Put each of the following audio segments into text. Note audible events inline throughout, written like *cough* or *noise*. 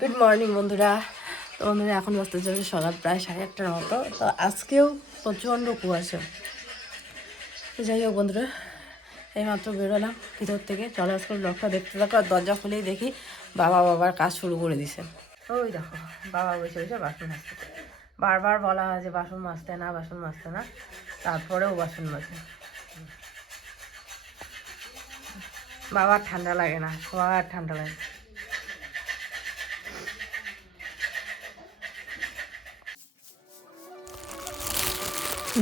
Good morning বন্ধুরা। তো বন্ধুরা, এখন বসতে চলেছে সকাল প্রায় সাড়ে আটটার মতো। তো আজকেও প্রচণ্ড কুয়াশা। তো যাই হোক বন্ধুরা, এইমাত্র বেরোলাম ভিতর থেকে। চলো আজকে ব্লগটা দেখতে থাকো আর দরজা খুলেই দেখি বাবা বাবার কাজ শুরু করে দিছে। ওই দেখো, বাবা বসে বসে বাসন মাজতে বারবার বলা হয় যে বাসন মাজতে না, বাসন মাজতে না। তারপরেও বাসন মাজে। বাবার ঠান্ডা লাগে না, সবার ঠান্ডা লাগে।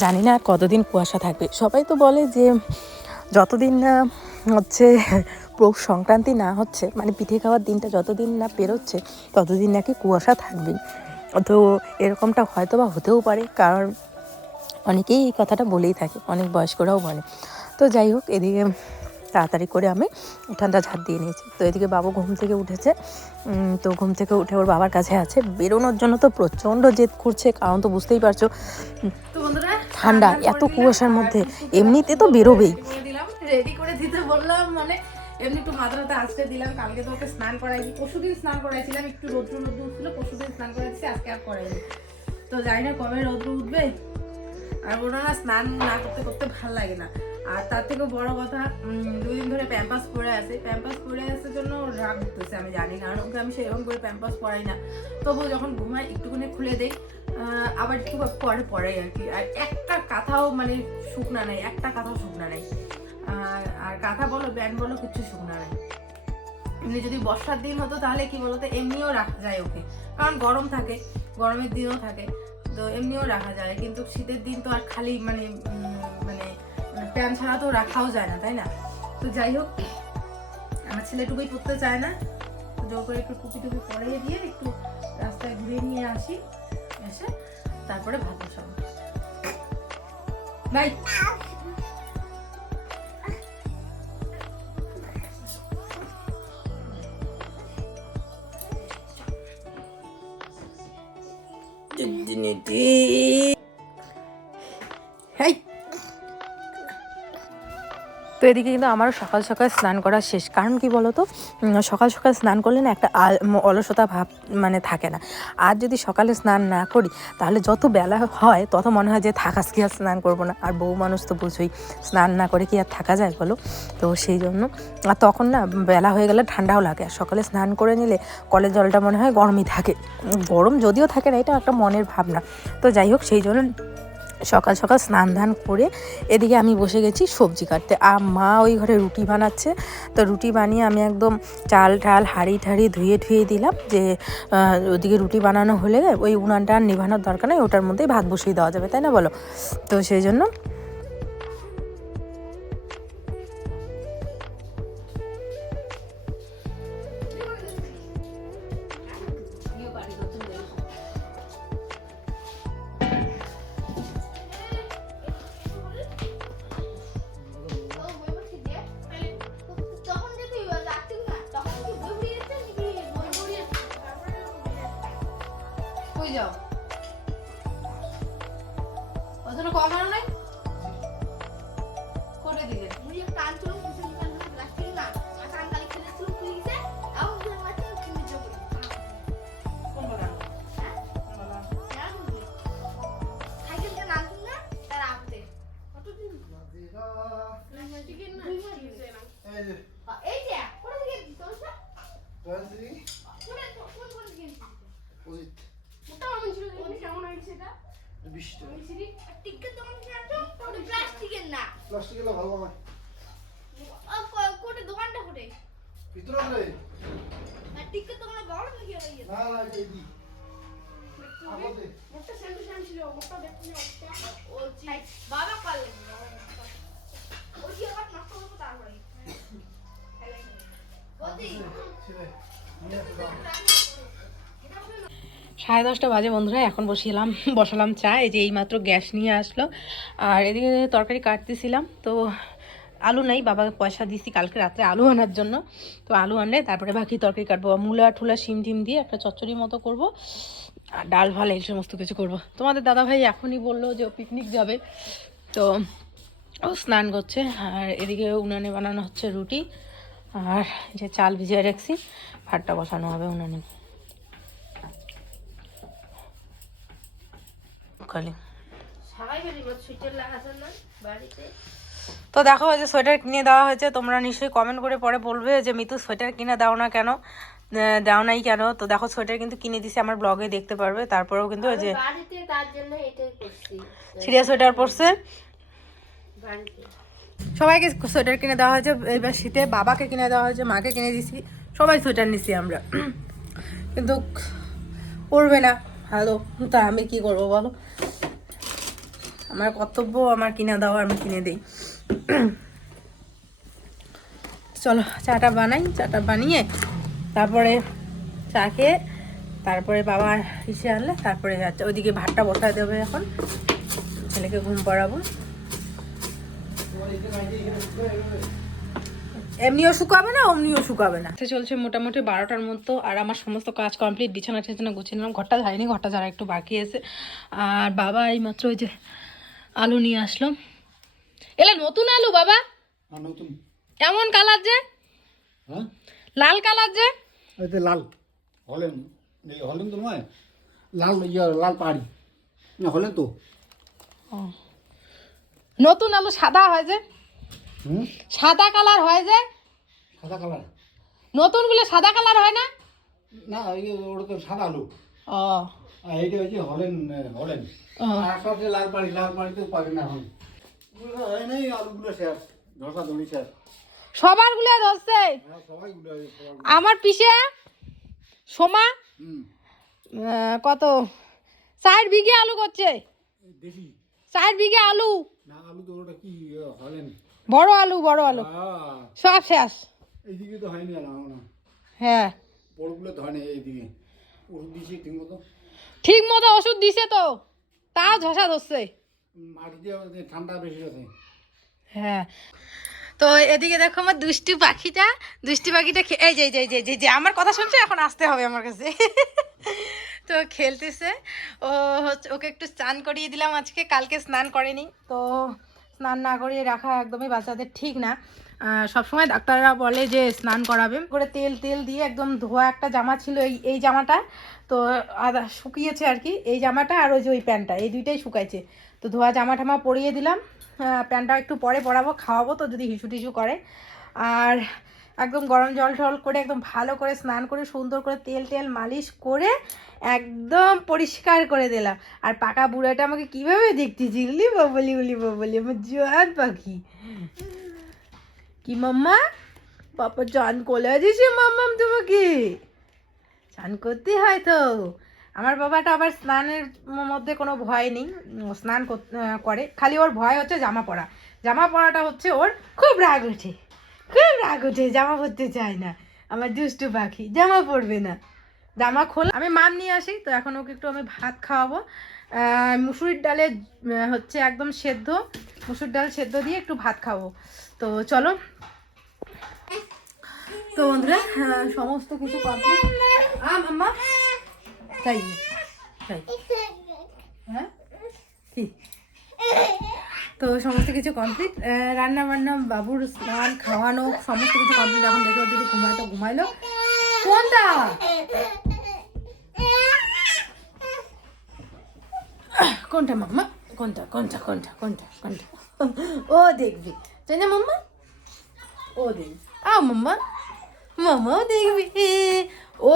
জানি না কতদিন কুয়াশা থাকবে। সবাই তো বলে যে যতদিন না হচ্ছে পৌষ সংক্রান্তি না হচ্ছে মানে পিঠে খাওয়ার দিনটা যতদিন না পেরোচ্ছে, ততদিন নাকি কুয়াশা থাকবে তো এরকমটা হয়তো বা হতেও পারে, কারণ অনেকেই এই কথাটা বলেই থাকে, অনেক বয়স্করাও বলে। তো যাই হোক, এদিকে তাড়াতাড়ি করে আমি উঠানটা ঝাড় দিয়ে নিয়েছি। তো এদিকে বাবু ঘুম থেকে উঠেছে। তো ঘুম থেকে উঠে ওর বাবার কাছে আছে। বেরোনোর জন্য তো প্রচণ্ড জেদ করছে, কারণ তো বুঝতেই পারছ। তো বন্ধুরা ঠান্ডা এত কুয়াশার মধ্যে এমনিতে তো বেরোবেই। রেডি করে দিতে বললাম মানে এমনি একটু মাথাটা আজকে দিলাম কালকে তো ওকে স্নান করাইছি পরশুদিন স্নান করাইছিলাম একটু রৌদ্র রৌদ্র উঠছিল পরশুদিন স্নান করাইছি আজকে আর করাইনি। তো জানি না কবে রৌদ্র উঠবে। আর ওরা না স্নান না করতে করতে ভালো লাগে না। আর তার থেকেও বড় কথা উম, দুই দিন ধরে প্যাম্পাস পরে আছে। প্যাম্পাস পরে আসার জন্য রাগ উঠতেছে আমি জানি কারণ ওকে আমি সেরকম করে প্যাম্পাস পরাই না। তবুও যখন ঘুমাই একটুখানি খুলে দেই। আবার একটু পরে পড়াই আর কি। আর একটা কাঁথাও মানে শুকনা নেই, একটা কাঁথাও শুকনা নেই। আর কাঁথা বলো, ব্যান্ড বলো কিচ্ছু শুকনা নেই। এমনি যদি বর্ষার দিন হতো তাহলে কি বলতো, এমনিও রাখা যায় ওকে। কারণ গরম থাকে, গরমের দিনও থাকে, তো এমনিও রাখা যায়। কিন্তু শীতের দিন তো আর খালি মানে মানে প্যান্ট ছাড়া তো রাখাও যায় না, তাই না? তো যাই হোক, আমার ছেলে টুকুই পরতে চায় না। তো করে একটু টুপি টুপি পরিয়ে দিয়ে একটু রাস্তায় ঘুরে নিয়ে আসি। এসে তারপরে ভাত বসাবো। বাই। হেই তো এদিকে কিন্তু আমারও সকাল সকাল স্নান করা শেষ। কারণ কি বলতো? সকাল সকাল স্নান করলে না একটা অলসতা ভাব মানে থাকে না। আর যদি সকালে স্নান না করি, তাহলে যত বেলা হয়, তত মনে হয় যে থাক, আজকে আর স্নান করব না। আর বউ মানুষ তো বুঝোই, স্নান না করে কি আর থাকা যায় বলো? তো সেই জন্য, আর তখন না বেলা হয়ে গেলে ঠান্ডাও লাগে। আর সকালে স্নান করে নিলে কলের জলটা মনে হয় গরমই থাকে। গরম যদিও থাকে না, এটা একটা মনের ভাবনা। তো যাই হোক, সেই জন্য সকাল সকাল স্নান ধান করে এদিকে আমি বসে গেছি সবজি কাটতে। আর মা ওই ঘরে রুটি বানাচ্ছে। তো রুটি বানিয়ে আমি একদম চাল টাল হাঁড়ি ঠাড়ি ধুয়ে ধুয়ে দিলাম যে ওদিকে রুটি বানানো হলে ওই উনানটা আর নিভানোর দরকার নেই, ওটার মধ্যেই ভাত বসিয়ে দেওয়া যাবে, তাই না বলো? তো সেই জন্য বাবা পারলে ওই আবার নষ্ট করব তারপরে। সাড়ে দশটা বাজে বন্ধুরা এখন বসিলাম বসালাম চা এই যে এইমাত্র গ্যাস নিয়ে আসলো। আর এদিকে তরকারি কাটতেছিলাম তো আলু নাই, বাবাকে পয়সা দিছি কালকে রাত্রে আলু আনার জন্য। তো আলু আনলে তারপরে বাকি তরকারি কাটবো। মূলা ঠুলা, শিম ঢিম দিয়ে একটা চচ্চড়ির মতো করব। আর ডাল, ভালো, এই সমস্ত কিছু করব। তোমাদের দাদা ভাই এখনই বলল যে ও পিকনিক যাবে। তো ও স্নান করছে। আর এদিকে উনানে বানানো হচ্ছে রুটি। আর যে চাল ভিজিয়ে রাখছি। ভাতটা বসানো হবে উনানে। সবাই বাড়ির বাড়িতে? তো দেখো যে সোয়েটার কিনে দেওয়া হয়েছে তোমরা নিশ্চয়ই কমেন্ট করে পরে বলবে যে মিতু সোয়েটার কিনে দাও না কেন? দাও নাই কেন? তো দেখো সোয়েটার কিন্তু কিনে দিছে আমার ব্লগে দেখতে পারবে। তারপরেও কিন্তু ওই যে বাড়িতে তার জন্য এটাই করছি। সিরিয়াস সোয়েটার পরছে। সবাইকে সোয়েটার কিনে দেওয়া হয়েছে এবার শীতে বাবাকে কিনে দেওয়া হয়েছে মাকে কিনে দিছি সবাই সোয়েটার নিছি আমরা। কিন্তু পরবে না। ভালো তা আমি কি করব বলো? আমার কর্তব্য আমার কিনে দেওয়া আমি কিনে দিই। *clears throat* চলো, চাটা বানাই, চাটা বানিয়ে তারপরে চা খেয়ে তারপরে বাবা এসে আনলে, তারপরে আচ্ছা ওইদিকে ভাতটা বসায় দেবে এখন। ছেলেকে ঘুম পাড়াবো। এমনিও শুকাবে না, অমনিও শুকাবে না। সে চলছে মোটামুটি বারোটার মতো, আর আমার সমস্ত কাজ কমপ্লিট, বিছানা টিছানা গুছিয়ে নিলাম। ঘরটা ঝাড়িনি, ঘরটা ঝাড়া একটু বাকি আছে। আর বাবা এই মাত্র ওই যে আলু নিয়ে আসলো। এলে নতুন আলু বাবা। নতুন। এমন কালার যে? হ্যাঁ? লাল কালার যে? যে লাল। হলেন এই হলেন তো নয়? লাল ইয়ে লাল পাহাড়ি। না হলেন তো। নতুন আলু সাদা হয় যে? সাদা কালার হয় যে? সাদা কালার। নতুনগুলো সাদা কালার হয় না? না ওটা তো সাদা আলু। ও। এইটা হচ্ছে হলেন হলেন। আর লাল পাড়ি লাল পাড়ি তো পাবেন না এখন। হয় নাই আলুগুলো শেষ ধসা দড়ি শেষ। সবারগুলো ধরছে। হ্যাঁ আমার পিসে সোমা কত? চার বিঘে আলু করছে। চার বিঘে আলু। বড় আলু বড় আলু। সব শেষ। এইদিকে তো হয়নি হ্যাঁ। বড়গুলো তো এইদিকে। ওষুধ দিয়েছি ঠিক মতো ঠিক মতো ওষুধ দিছে তো। তাও ঝসা ধরছে। হ্যাঁ। তো এদিকে দেখো আমার দুষ্টু পাখিটা দুষ্টু পাখিটা এই যে যে যে, যে, আমার কথা শুনছো? এখন আসতে হবে আমার কাছে। *laughs* তো খেলতেছে। ও হচ্ছে ওকে একটু স্নান করিয়ে দিলাম আজকে কালকে স্নান করেনি। তো স্নান না করিয়ে রাখা একদমই বাচ্চাদের ঠিক না। সবসময় ডাক্তাররা বলে যে স্নান করাবে। করে তেল তেল দিয়ে একদম ধোয়া একটা জামা ছিল এই এই জামাটা তো আদা শুকিয়েছে আর কি এই জামাটা আর ওই যে ওই প্যান্টটা এই দুইটাই শুকাইছে। তো ধোয়া জামা ঠামা পরিয়ে দিলাম। প্যান্টটা একটু পরে পরাবো, খাওয়াবো তো যদি হিসু টিসু করে। আর একদম গরম জল টল করে একদম ভালো করে স্নান করে, সুন্দর করে তেল তেল মালিশ করে একদম পরিষ্কার করে দিলাম। আর পাকা বুড়াটা আমাকে কীভাবে দেখতেছি উলি বলি উলি ববলি, আমার জোয়ান পাখি। কি মাম্মা? পাপা চান কোলে দিছে মাম্মাম তোমাকে? চান করতে হয় তো। আমার বাবাটা আবার স্নানের মধ্যে কোনো ভয় নেই স্নান কর- খালি ওর ভয় হচ্ছে জামা পরা। জামা পরাটা হচ্ছে ওর খুব রাগ ওঠে। খুব রাগ ওঠে, জামা পরতে চায় না। আমার দুষ্টু পাখি, জামা পরবে না। জামা খোল আমি মাম নিয়ে আসি, তো এখন ওকে একটু আমি ভাত খাওয়াবো। মুসুরির ডালে হচ্ছে একদম সেদ্ধ। মুসুর ডাল সেদ্ধ দিয়ে একটু ভাত খাব। তো চলো। তো বন্ধুরা সমস্ত কিছু কমপ্লিট আম্মা? তাই তাই। হ্যাঁ? তো সমস্ত কিছু কমপ্লিট রান্না বান্না বাবুর স্নান, খাওয়ানো, সমস্ত কিছু কমপ্লিট এখন দেখে যদি ঘুমায় তো ঘুমাইলো। কোনটা? কোনটা মাম্মা? কোনটা কোনটা কোনটা কোনটা কোনটা? ও দেখবি। তাই না মাম্মা? ও দেখবি। আ মাম্মা। মাম্মাও দেখবি। ও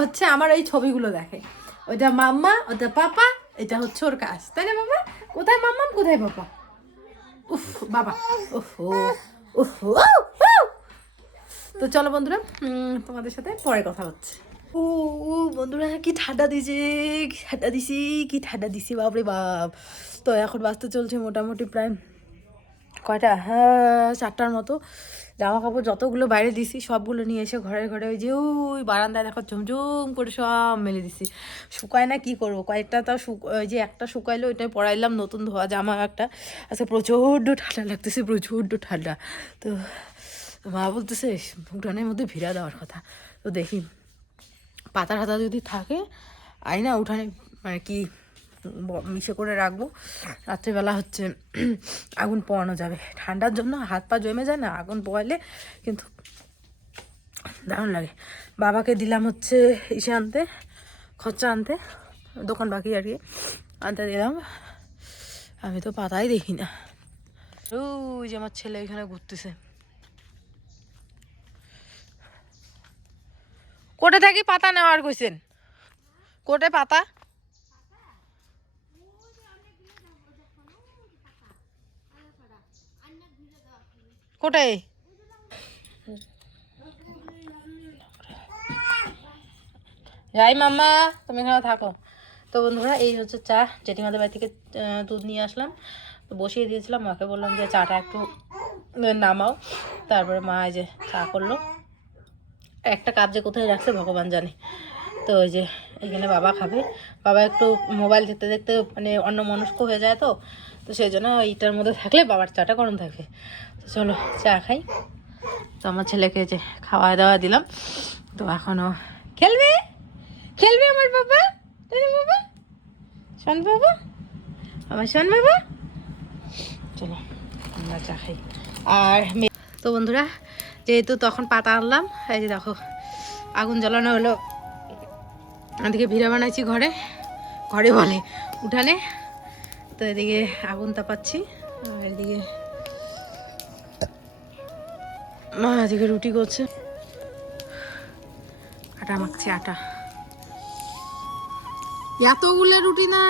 হচ্ছে আমার এই ছবিগুলো দেখে। ওটা মাম্মা ওটা পাপা, এটা হচ্ছে ওর কাজ। তাই না বাবা কোথায় মাম্মা? কোথায় পাপা? উফ, বাবা। উফ উফ তো চলো বন্ধুরা তোমাদের সাথে পরে কথা হচ্ছে। ও ও, বন্ধুরা, কি ঠান্ডা দিছে, কি ঠান্ডা দিছি, কি ঠান্ডা দিছি, বাপরে বাপ। তো এখন বাঁচতে চলছে মোটামুটি প্রায় কয়টা? হ্যাঁ চারটার মতো। জামা কাপড় যতগুলো বাইরে দিছি, সবগুলো নিয়ে এসে ঘরে ঘরে ওই যে ওই বারান্দায় দেখো ঝুমঝুম করে সব মেলে দিছি। শুকায় না কি করব? কয়েকটা তাও শুক ওই যে একটা শুকাইলো, ওইটাই পরাইলাম, নতুন ধোয়া জামা একটা। আজকে প্রচণ্ড ঠান্ডা লাগতেছে, প্রচণ্ড ঠান্ডা। তো মা বলতেছে উঠানের মধ্যে ভিড়া দেওয়ার কথা। তো দেখি পাতা টাতা যদি থাকে, আই না উঠানে মানে কি মিশে করে রাখব। রাত্রেবেলা হচ্ছে *clears throat* আগুন পোয়ানো যাবে। ঠান্ডার জন্য হাত পা জমে যায় না, আগুন পোয়ালে কিন্তু দারুণ লাগে। বাবাকে দিলাম হচ্ছে ইসে আনতে, খরচা আনতে, দোকান বাকি আর কি আনতে দিলাম। আমি তো পাতাই দেখি না। ওই যে আমার ছেলে এখানে ঘুরতেছে। কোটে থাকি পাতা নেওয়ার কইছেন? কোটে পাতা? কোটে যাই মাম্মা, তুমি এখানে থাকো। তো বন্ধুরা, এই হচ্ছে চা। জেঠিমাদের বাড়ি থেকে দুধ নিয়ে আসলাম। তো বসিয়ে দিয়েছিলাম, মাকে বললাম যে চাটা একটু নামাও। তারপরে মা এই যে চা করল। একটা কাপ যে কোথায় রাখছে, ভগবান জানে। তো ওই যে এখানে বাবা খাবে। বাবা একটু মোবাইল দেখতে দেখতে মানে অন্য মনস্ক হয়ে যায় তো। তো সেই জন্য এইটার মধ্যে থাকলে বাবার চাটা গরম থাকে। চলো, চা খাই। তো আমার ছেলেকে যে খাওয়া দাওয়া দিলাম। তো এখনও খেলবে? খেলবে আমার বাবা? তাই বাবা? শোন বাবা। আমার শোন বাবা। চলো, আমরা চা খাই। আর তো বন্ধুরা, যেহেতু তখন পাতা আনলাম, এই যে দেখো, আগুন জ্বালানো হলো। এদিকে ভিড়া বানাইছি ঘরে। ঘরে বলে, উঠানে। তো এদিকে আগুন তাপাচ্ছি, আর এদিকে মা এদিকে রুটি করছে। আটা মাখছি আটা। এতগুলো রুটি না।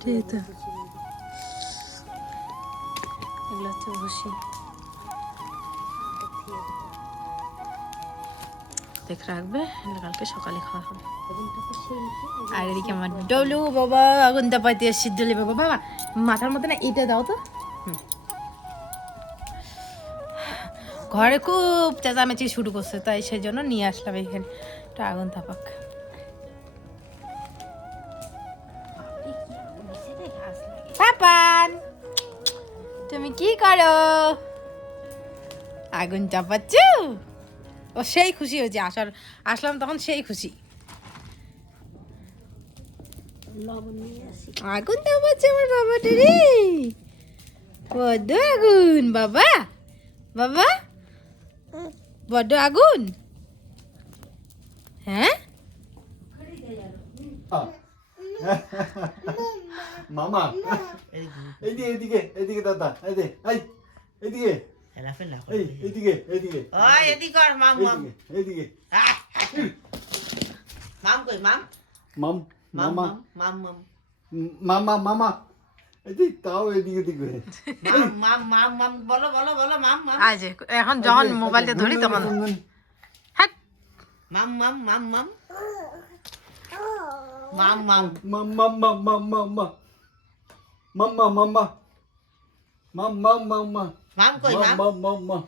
ঠিক তো। এগুলো হচ্ছে ভুসি। দেখ রাখবে কালকে সকালে খাওয়া হবে। আর এদিকে আমার ডলু বাবা আগুন তাপাইতে এসছি ডলি বাবা বাবা মাথার মধ্যে না এটা দাও তো। ঘরে খুব চেঁচামেচি শুরু করছে তাই সেই জন্য নিয়ে আসলাম এখানে। একটা আগুন তাপাক পাপান তুমি কি করো? আগুন চাপাচ্ছ? ও সেই খুশি হয়েছে আসার আসলাম তখন সেই খুশি। আগুন চাপাচ্ছে আমার বাবাটা রে বড্ড আগুন বাবা বাবা। বড্ড আগুন। হ্যাঁ? *laughs* মামা। এইদিকে এইদিকে এইদিকে দাদা এই দে এই এইদিকে। এইদিকে এইদিকে। ওই এদিকে কর মাম মাম। এইদিকে এইদিকে। মাম কই মাম মাম মাম। মামা মাম। এখন যখন মোবাইলটা ধরি তখন হ্যাঁ মাম মাম মাম মাম মাম মাম মাম্মা মাম্মা মাম্মা মাম্মা মাম্মা মাম্মা মাম্মা মাম কই মাম মাম্মা মাম্মা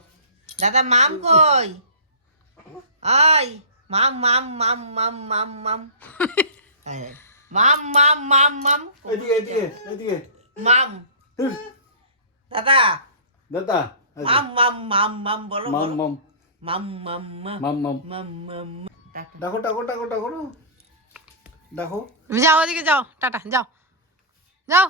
দাদা মাম কই ওই মাম মাম মাম মাম মাম মাম এই, মাম মাম মাম মাম এদিকে এদিকে এদিকে মাম দাদা দাদা মাম মাম মাম মাম বলো মাম মাম। মাম মাম মাম। মাম মাম। মাম ডাকো ডাকো ডাকো ডাকো ডাকো যাও ওদিকে যাও। টাটা যাও। যাও।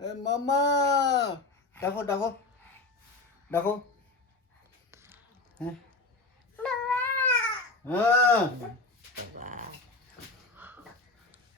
এ মামা ডাকো ডাকো ডাকো হ্যাঁ। হ্যাঁ।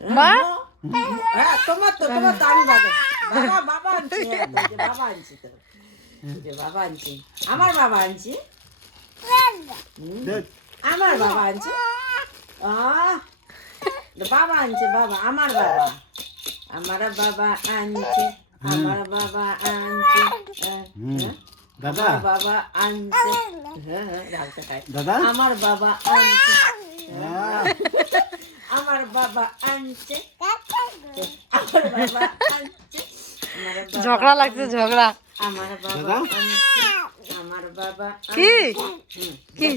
মা? হ্যাঁ তোমার তো তোমার তো আমি বাজাই বাবা বাবা আনছি। হ্যাঁ, বাবা আনছি তো বাবা আনছি। আমার বাবা আনছি? আমার বাবা আনছে? আহ, বাবা আনছে বাবা। আমার বাবা। আমার বাবা আনছে। আমার বাবা আনছে। হ্যাঁ, হ্যাঁ। দাদা বাবা আনছে হ্যাঁ, হ্যাঁ, দাদা আমার বাবা আনছে হ্যাঁ আমার বাবা আনছে আমার বাবা আনছে ঝগড়া লাগছে ঝগড়া আমার বাবা আমার বাবা কি কি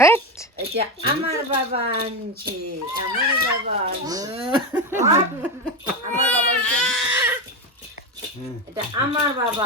হ্যাঁ এটা আমার বাবা আনছে আমার বাবা আনছে আমার বাবা এটা আমার বাবা